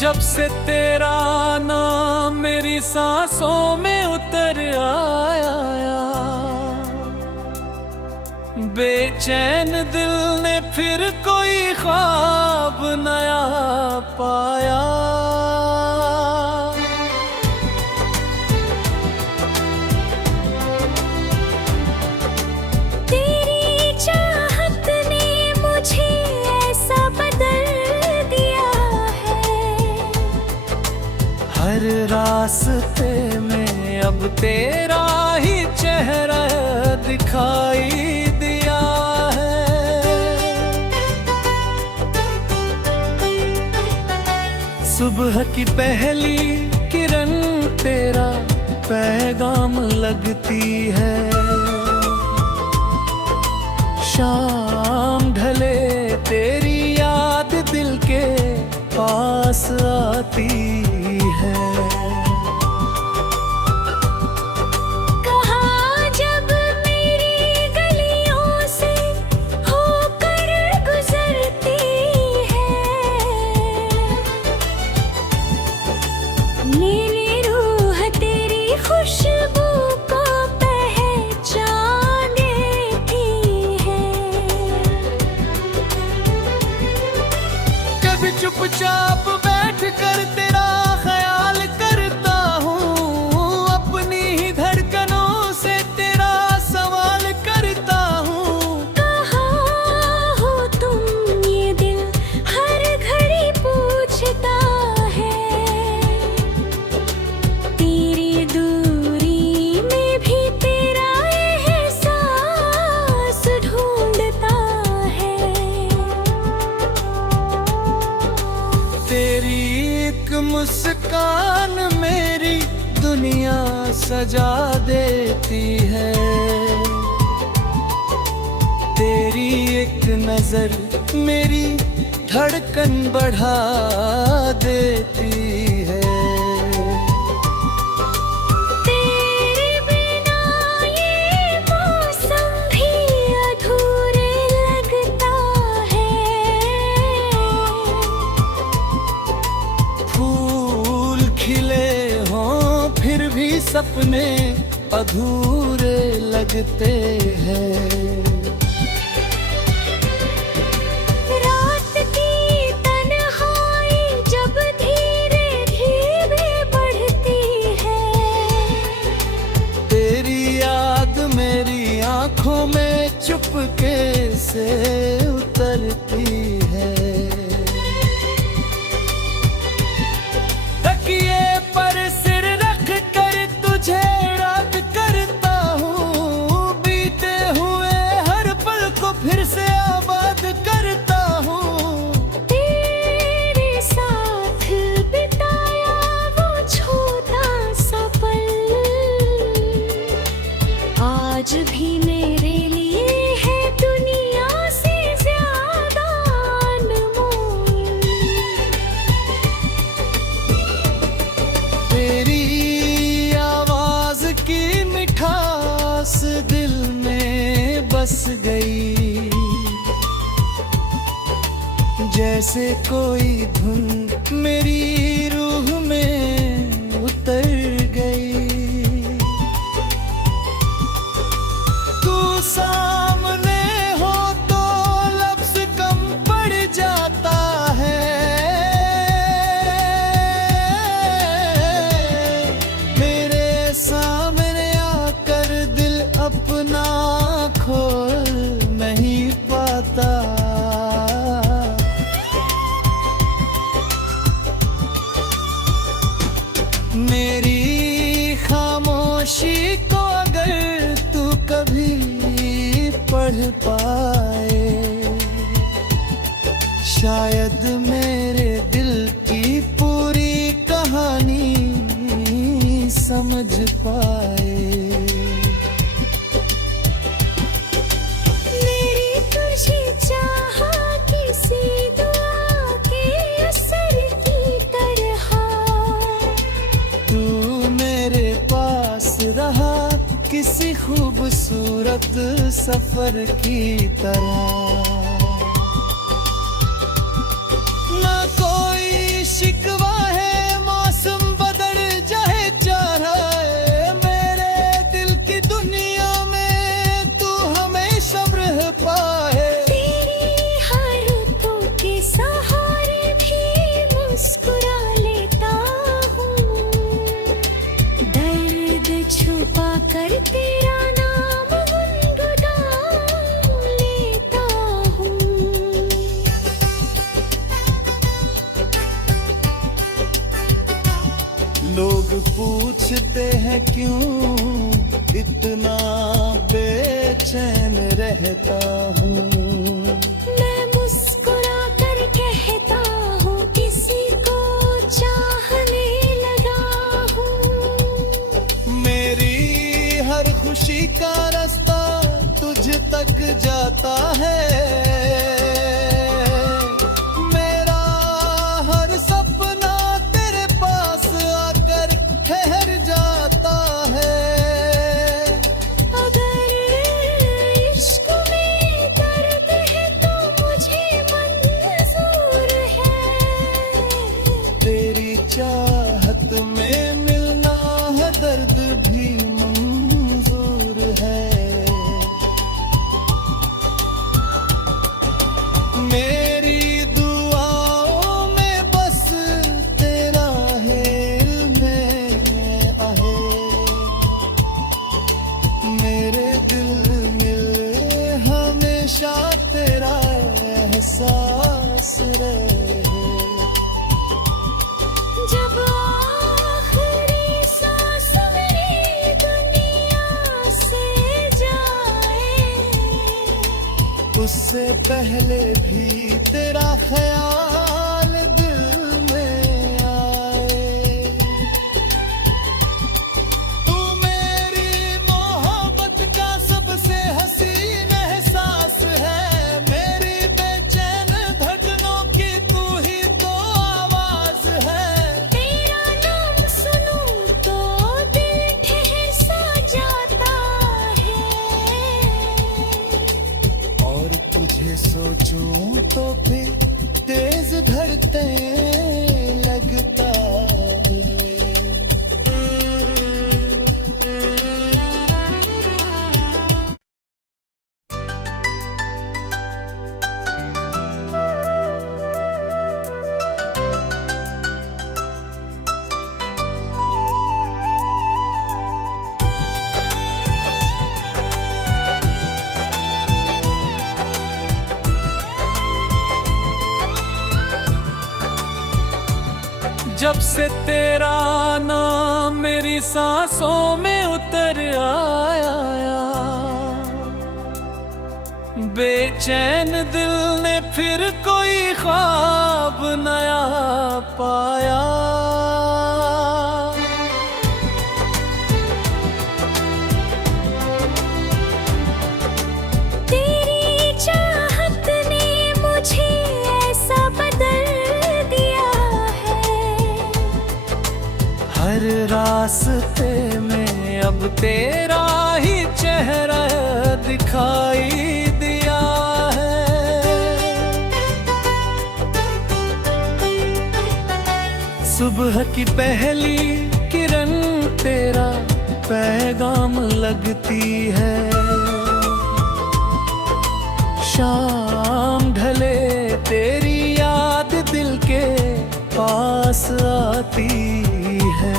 जब से तेरा नाम मेरी सांसों में उतर आया, बेचैन दिल ने फिर कोई ख्वाब नया पाया। तेरी चाहत ने मुझे ऐसा बदल दिया है, हर रास्ते में अब तेरा ही चेहरा दिखाई दिया है। सुबह की पहली किरण तेरा पैगाम लगती है, शाम ढले तेरी याद दिल के पास आती है। कहाँ जब मेरी गलियों से होकर गुजरती है, मेरी रूह तेरी खुशबू को पहचान लेती है। कभी चुपचाप बैठ कर तेरा ख्याल करता हूँ, अपनी ही धड़कनों से तेरा सवाल करता हूँ। कहाँ हो तुम ये दिल हर घड़ी पूछता है, तेरी दूरी में भी तेरा एहसास ढूंढता है। तेरी एक मुस्कान मेरी दुनिया सजा देती है, तेरी एक नजर मेरी धड़कन बढ़ा देती है। तेरे बिना ये मौसम भी अधूरे लगता है, फूल खिले हों फिर भी सपने अधूरे लगते हैं। रात की तन्हाई जब धीरे धीरे बढ़ती है, तेरी याद मेरी आंखों में चुपके से उतरती है। तकिए पर सिर रख कर तुझे याद करता हूँ, बीते हुए हर पल को फिर से आबाद करता हूँ। तेरे साथ बिताया वो छोटा सा पल आज भी मेरे लिए है दुनिया से ज्यादा अनमोल। तेरी आवाज की मिठास दिल में बस गई, जैसे कोई धुन मेरी रूह में उतर गई। तू सामने हो तो लफ्ज कम पड़ जाता है, मेरे सामने आकर दिल अपना खोल नहीं पाता। मेरी खामोशी को अगर तू कभी पढ़ पाए, शायद मेरे दिल की पूरी कहानी समझ पाए। मेरी तुझे चाहा किसी दुआ के असर की तरह, तू मेरे पास रहा किसी खूबसूरत सफर की तरह। ना कोई शिकवा रहता हूँ। मैं मुस्कुरा कर कहता हूँ किसी को चाहने लगा हूँ। मेरी हर खुशी का रास्ता तुझ तक जाता है। मेरा हर सपना तेरे पास आकर ठहर जाता है। अगर इश्क में दर्द है तो मुझे मंजूर है। तेरी चाहत में मिलना है दर्द भी मंजूर है। मेरी दुआओं में बस तेरा है इल्मे आहे। मेरे दिल में हमेशा तेरा एहसास रहे। जब आखिरी सांस मेरी दुनिया से जाए, उससे पहले भी तेरा ख्याल दिल में आए। तू मेरी मोहब्बत का सबसे हसीन एहसास है। मेरी बेचैन धड़कनों की तू ही तो आवाज है। तेरा नाम सुनूं तो दिल ठहर सा जाता है। और तुझे सोचूं तो फिर तेज धड़कने लगता है। जब से तेरा नाम मेरी सांसों में उतर आया, बेचैन दिल ने फिर कोई ख्वाब नया पाया। तेरी चाहत ने मुझे ऐसा बदल दिया है। हर रास्ते में अब तेरा ही चेहरा दिखाई दिया है। सुबह की पहली किरण तेरा पैगाम लगती है। शाम ढले तेरी याद दिल के पास आती है।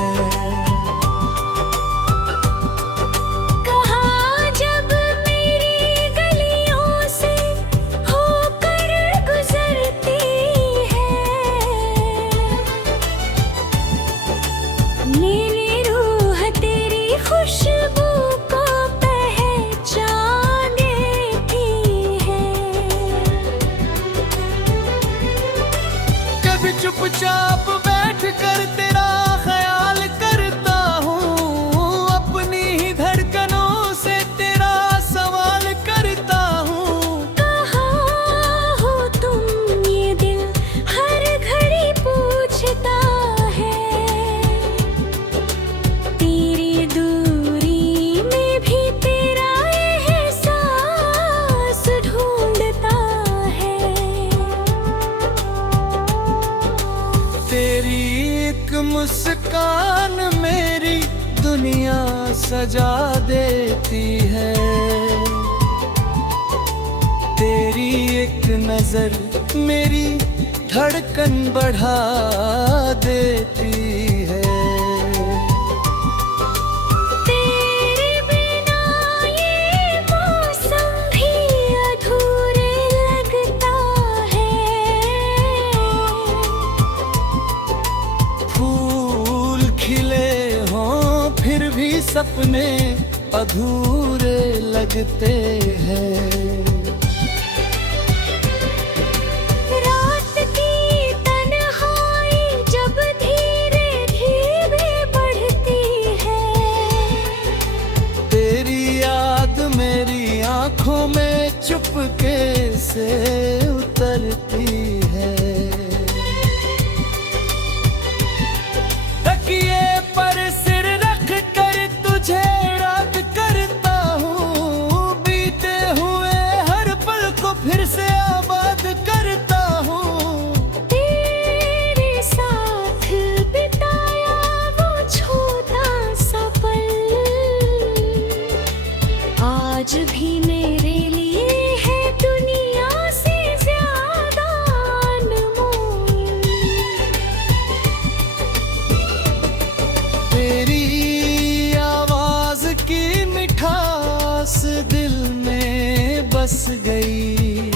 कहाँ जब मेरी गलियों से होकर गुजरती है, मेरी रूह तेरी खुशबू को पहचान देती है। कभी चुपचाप बैठ कर तेरा ख्याल करता हूँ। अपनी ही धड़कनों से तेरा सवाल करता हूँ। कहाँ हो तुम ये दिल हर घड़ी पूछता है। तेरी दूरी में भी तेरा एहसास ढूंढता है। तेरी एक मुस्कान मेरी दुनिया सजा देती है। तेरी एक नजर मेरी धड़कन बढ़ा देती है। तेरे बिना ये मौसम भी अधूरे लगता है। फूल खिले हों फिर भी सपने अधूरे लगते लगते हैं। रात की तन्हाई जब धीरे धीरे बढ़ती है, तेरी याद मेरी आंखों में चुपके से उतरती है। तकिए पर सिर रख कर तुझे याद करता हूँ, बीते हुए हर पल को फिर से आबाद करता हूँ। तेरे साथ बिताया वो छोटा सा पल आज भी मेरे लिए है दुनिया से ज्यादा अनमोल। तेरी आवाज की मिठास दिल में बस गई,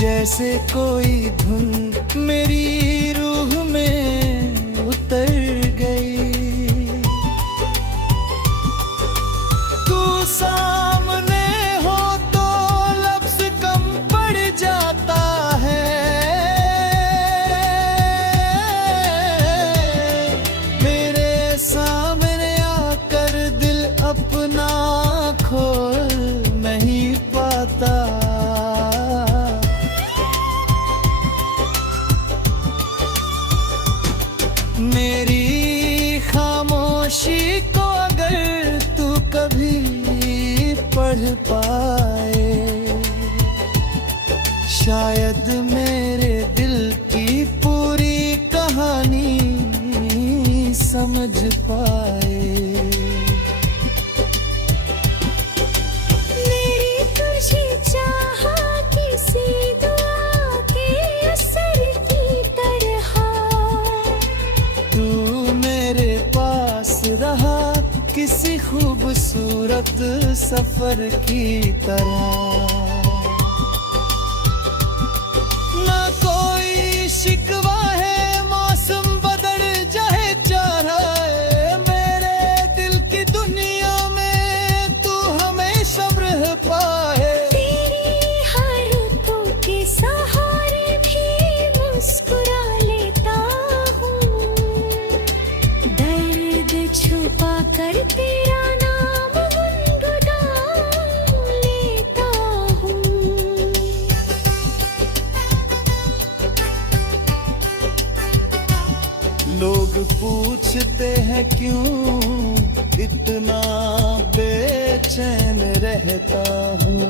जैसे कोई धुन मेरी रूह में उतर गई। तू सामने हो तो लफ्ज कम पड़ जाता है, मेरे सामने आकर दिल अपना खोल नहीं पाता। मेरी खामोशी को अगर तू कभी पढ़ पाए, शायद मेरे दिल की पूरी कहानी समझ पाए। मेरी तुझे चाहा किसी दुआ के असर की तरह, तू मेरे पास रहा किसी खूबसूरत सफर की तरह। ना कोई शिकवा है, मौसम बदल जाए चारा है, मेरे दिल की दुनिया में तू हमेशा रह पाए। तेरी हर रुतों के सहारे भी मुस्कुरा लेता हूँ, दर्द छुपा कर तेरा नाम गुनगुना लेता हूँ। लोग पूछते हैं क्यों इतना बेचैन रहता हूँ,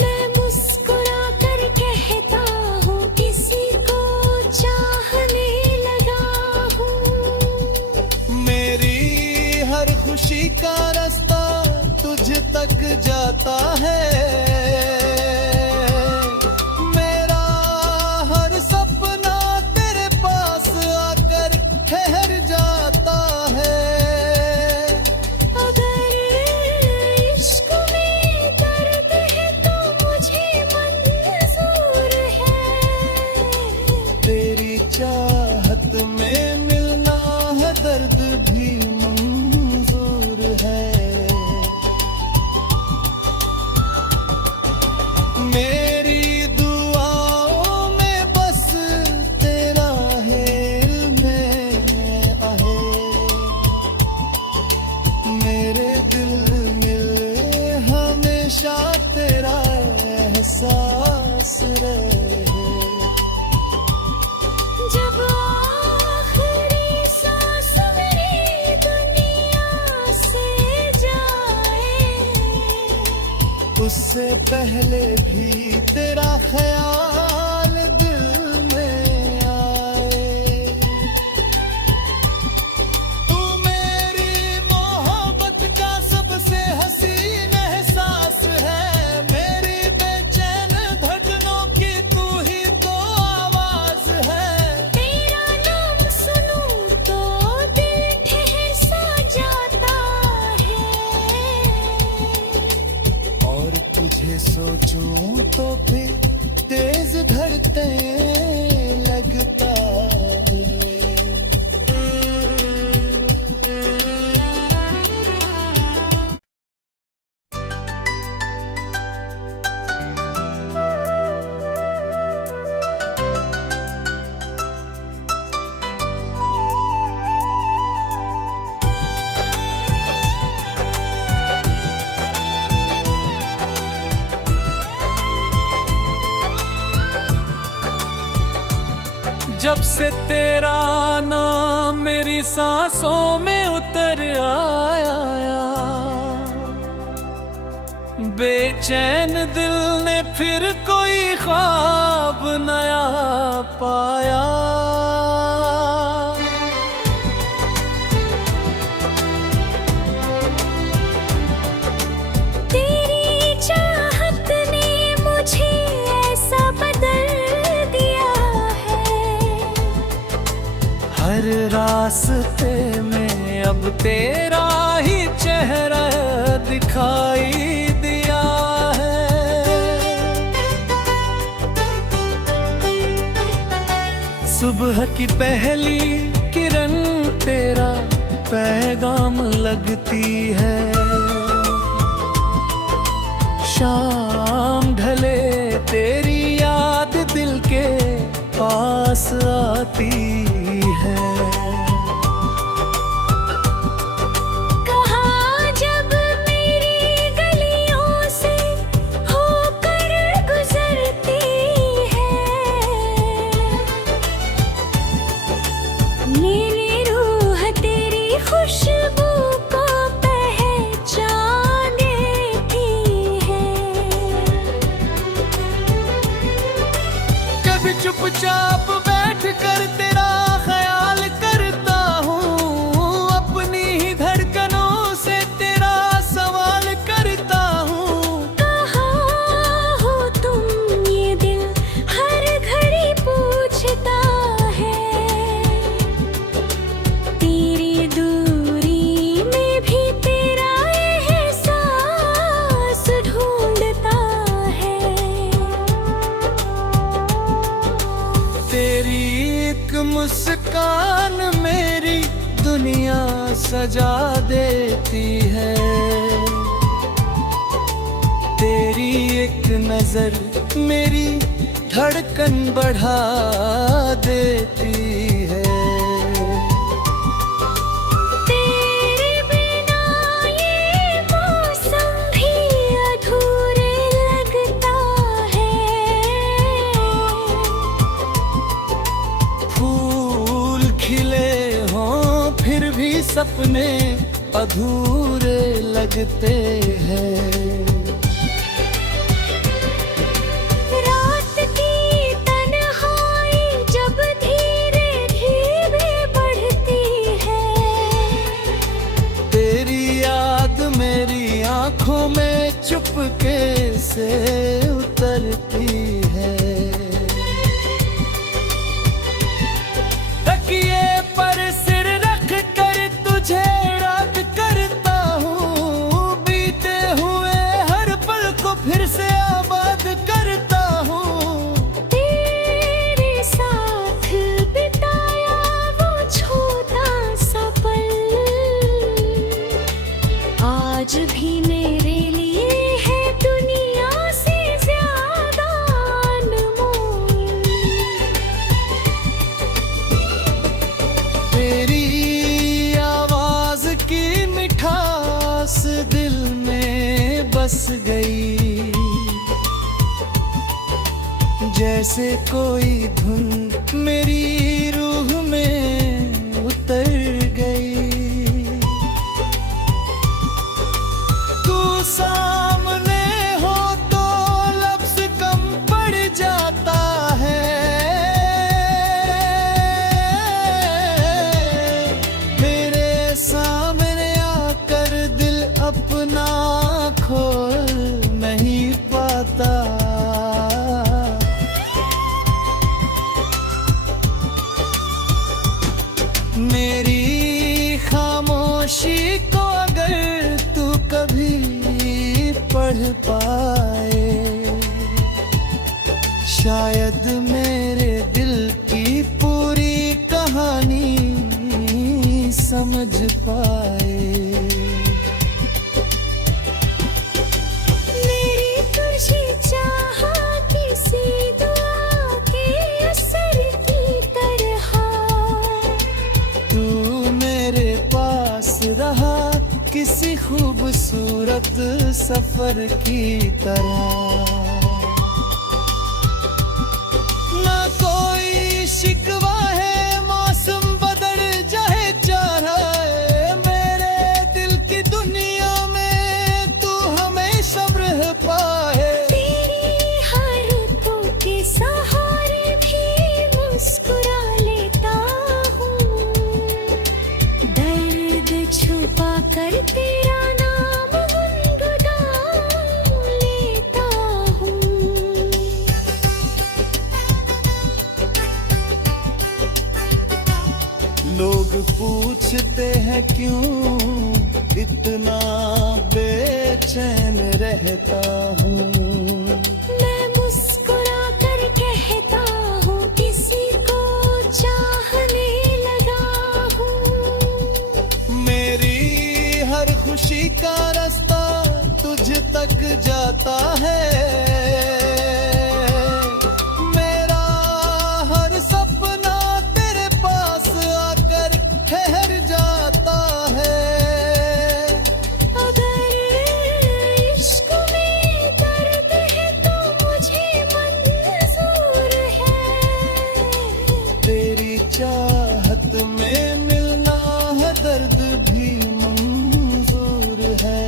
मैं मुस्कुरा कर कहता हूँ किसी को चाहने लगा हूँ। मेरी हर खुशी का रास्ता तुझ तक जाता है, मेरा हर सपना तेरे पास आकर ठहर जाता है। अगर इश्क में दर्द है तो मुझे मंजूर है, तेरी चाहत में मिलना है दर्द भी मंजूर है। मेरी दुआओं में बस तेरा है इल्मे आहे, मेरे दिल में हमेशा तेरा एहसास रहे। जब आखिरी सांस मेरी दुनिया से जाए, उससे पहले भी तेरा ख्याल दिल में आए। तू मेरी मोहब्बत का सबसे हसीन एहसास है, मेरी बेचैन धड़कनों की तू ही तो आवाज है। तेरा नाम सुनूं तो दिल ठहर सा जाता है, और तुझे सोचूं तो फिर तेज जब से तेरा नाम मेरी सांसों में उतर आया, बेचैन दिल ने फिर कोई ख्वाब नया पाया। तेरी चाहत ने मुझे ऐसा बदल दिया है, हर रास्ते में अब तेरा ही चेहरा दिखाई दिया है। सुबह की पहली किरण तेरा पैगाम लगती है, शाम ढले तेरी याद दिल के पास आती है। कहाँ जब मेरी गलियों से होकर गुजरती है, मेरी रूह तेरी खुशबू को पहचान देती है। कभी चुपचाप बैठ कर तेरा ख्याल करता हूँ, अपनी ही धड़कनों से तेरा सवाल करता हूँ। कहाँ हो तुम ये दिल हर घड़ी पूछता है, तेरी दूरी में भी तेरा एहसास ढूंढता है। तेरी एक मुस्कान मेरी दुनिया सजा देती है, तेरी एक नजर मेरी धड़कन बढ़ा देती है। तेरे बिना ये मौसम भी अधूरे लगता है, फूल खिले हों फिर भी सपने अधूरे लगते हैं। रात की तन्हाई जब धीरे धीरे बढ़ती है, तेरी याद मेरी आंखों में चुपके से उतरती है। तकिए पर सिर रख कर तुझे याद करता हूँ, बीते हुए हर पल को फिर से आबाद करता हूँ। तेरे साथ बिताया वो छोटा सा पल, आज भी मेरे लिए है दुनिया से ज्यादा अनमोल। तेरी आवाज की मिठास दिल में बस गई, जैसे कोई धुन मेरी रूह में उतर गई। तू सामने हो तो लफ्ज कम पड़ जाता है, मेरे सामने आकर दिल अपना खोल नहीं पाता। मेरी खामोशी को अगर तू कभी पढ़ पाए, शायद मेरे दिल की पूरी कहानी समझ पाए। मेरी तुझे चाहा किसी दुआ के असर की तरह, तू मेरे पास रहा किसी खूबसूरत सफर की तरह। ना कोई शिकवा है क्यों इतना बेचैन रहता हूँ। मैं मुस्कुरा कर कहता हूँ किसी को चाहने लगा हूँ। मेरी हर खुशी का रास्ता तुझ तक जाता है। मेरा हर सपना तेरे पास आकर ठहर जाता है। अगर इश्क में दर्द है तो मुझे मंजूर है। तेरी चाहत में मिलना है दर्द भी मंजूर है।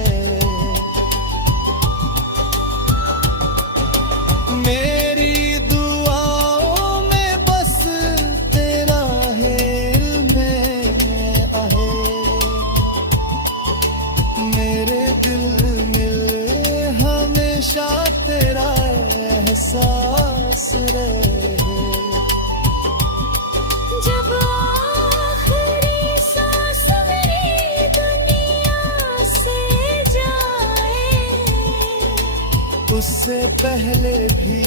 मेरी दुआओं में बस तेरा है इल्मे आहे। मेरे दिल में हमेशा तेरा एहसास रहे। जब आखिरी सांस मेरी दुनिया से जाए, उससे पहले भी